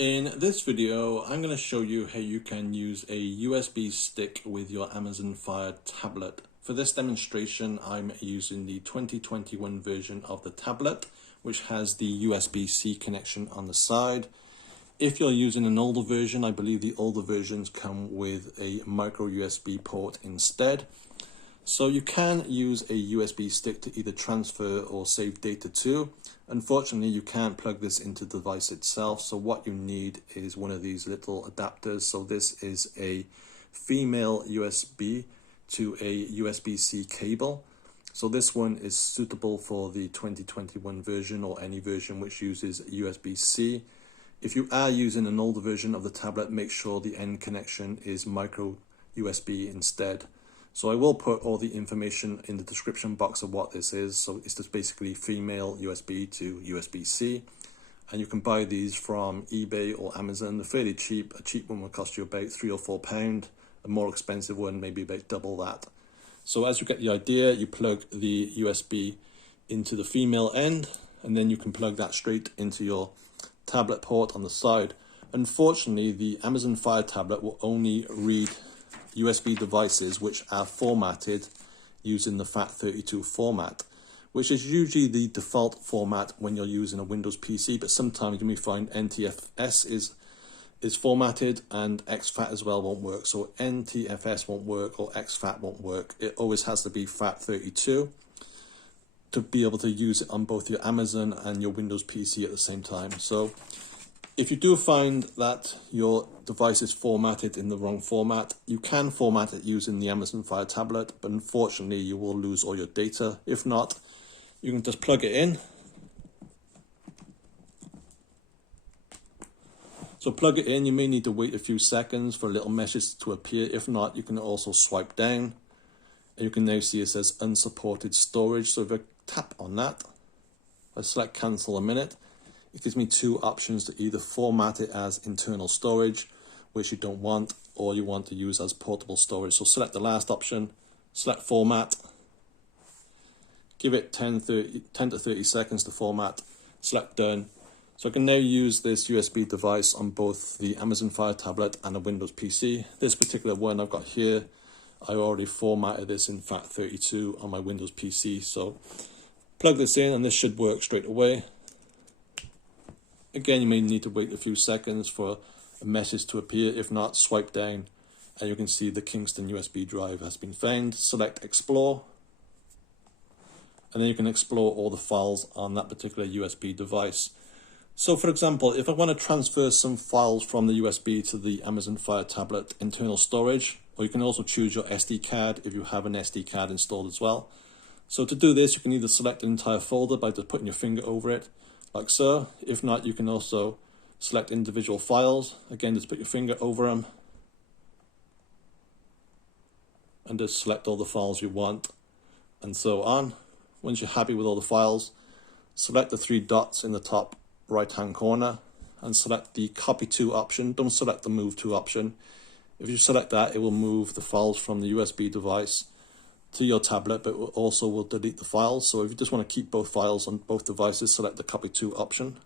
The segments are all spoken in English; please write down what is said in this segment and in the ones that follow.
In this video, I'm going to show you how you can use a USB stick with your Amazon Fire tablet. For this demonstration, I'm using the 2021 version of the tablet, which has the USB-C connection on the side. If you're using an older version, I believe the older versions come with a micro USB port instead. So you can use a USB stick to either transfer or save data to. Unfortunately, you can't plug this into the device itself. So what you need is one of these little adapters. So this is a female USB to a USB-C cable. So this one is suitable for the 2021 version or any version which uses USB-C. If you are using an older version of the tablet, make sure the end connection is micro USB instead. So I will put all the information in the description box of what this is. So it's just basically female USB to USB-C. And you can buy these from eBay or Amazon. They're fairly cheap. A cheap one will cost you about £3 or £4. A more expensive one, maybe about double that. So as you get the idea, you plug the USB into the female end, and then you can plug that straight into your tablet port on the side. Unfortunately, the Amazon Fire tablet will only read USB devices which are formatted using the FAT32 format, which is usually the default format when you're using a Windows PC, but sometimes you may find NTFS is formatted and exFAT as well won't work. So NTFS won't work or exFAT won't work. It always has to be FAT32 to be able to use it on both your Amazon and your Windows PC at the same time. So if you do find that your device is formatted in the wrong format, you can format it using the Amazon Fire tablet, but unfortunately you will lose all your data. If not, you can just plug it in. So plug it in, you may need to wait a few seconds for a little message to appear. If not, you can also swipe down, and you can now see it says unsupported storage. So if I tap on that, I select cancel a minute, it gives me two options to either format it as internal storage, which you don't want, or you want to use as portable storage. So select the last option, select format, give it 10 to 30 seconds to format, select done. So I can now use this USB device on both the Amazon Fire tablet and a Windows PC. This particular one I've got here, I already formatted this in FAT32 on my Windows PC. So plug this in and this should work straight away. Again, you may need to wait a few seconds for a message to appear. If not, swipe down and you can see the Kingston USB drive has been found. Select Explore, and then you can explore all the files on that particular USB device. So for example, if I want to transfer some files from the USB to the Amazon Fire tablet internal storage, or you can also choose your SD card if you have an SD card installed as well. So to do this, you can either select an entire folder by just putting your finger over it, like so. If not, you can also select individual files. Again, just put your finger over them and just select all the files you want and so on. Once you're happy with all the files, select the three dots in the top right hand corner and select the copy to option. Don't select the move to option. If you select that, it will move the files from the USB device to your tablet, but also will delete the files. So if you just want to keep both files on both devices, select the copy to option.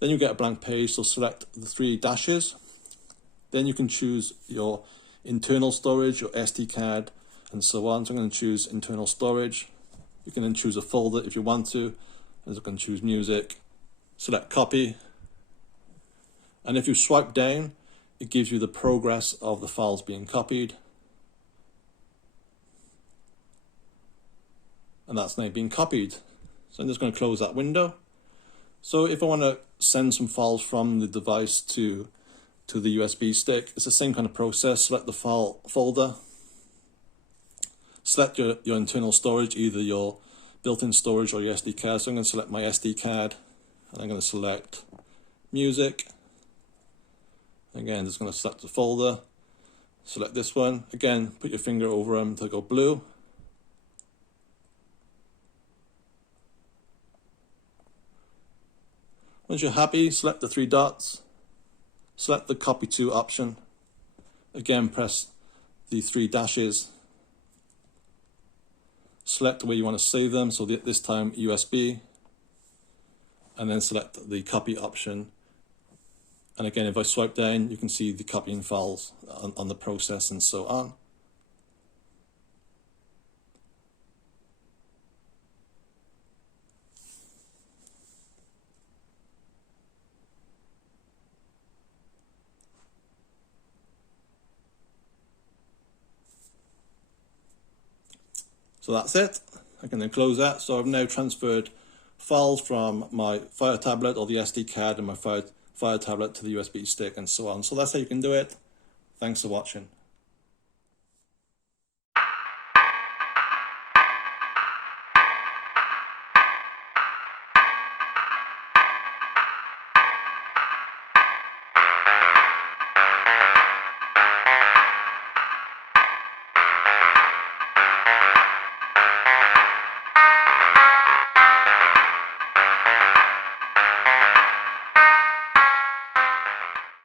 Then you get a blank page, so select the three dashes. Then you can choose your internal storage, your SD card, and so on. So I'm going to choose internal storage. You can then choose a folder if you want to. As I can choose music, select copy. And if you swipe down, it gives you the progress of the files being copied. And that's now being copied. So I'm just going to close that window. So if I want to send some files from the device to the USB stick, it's the same kind of process. Select the file folder, select your internal storage, either your built-in storage or your SD card. So I'm going to select my SD card, and I'm going to select music. Again, just going to select the folder, select this one. Again, put your finger over them to go blue. Once you're happy, select the three dots, select the copy to option. Again, press the three dashes, select where you want to save them, so this time USB, and then select the copy option And again, if I swipe down, you can see the copying files on the process and so on. So that's it. I can then close that. So I've now transferred files from my Fire tablet or the SD card and my Fire tablet to the USB stick and so on. So that's how you can do it. Thanks for watching.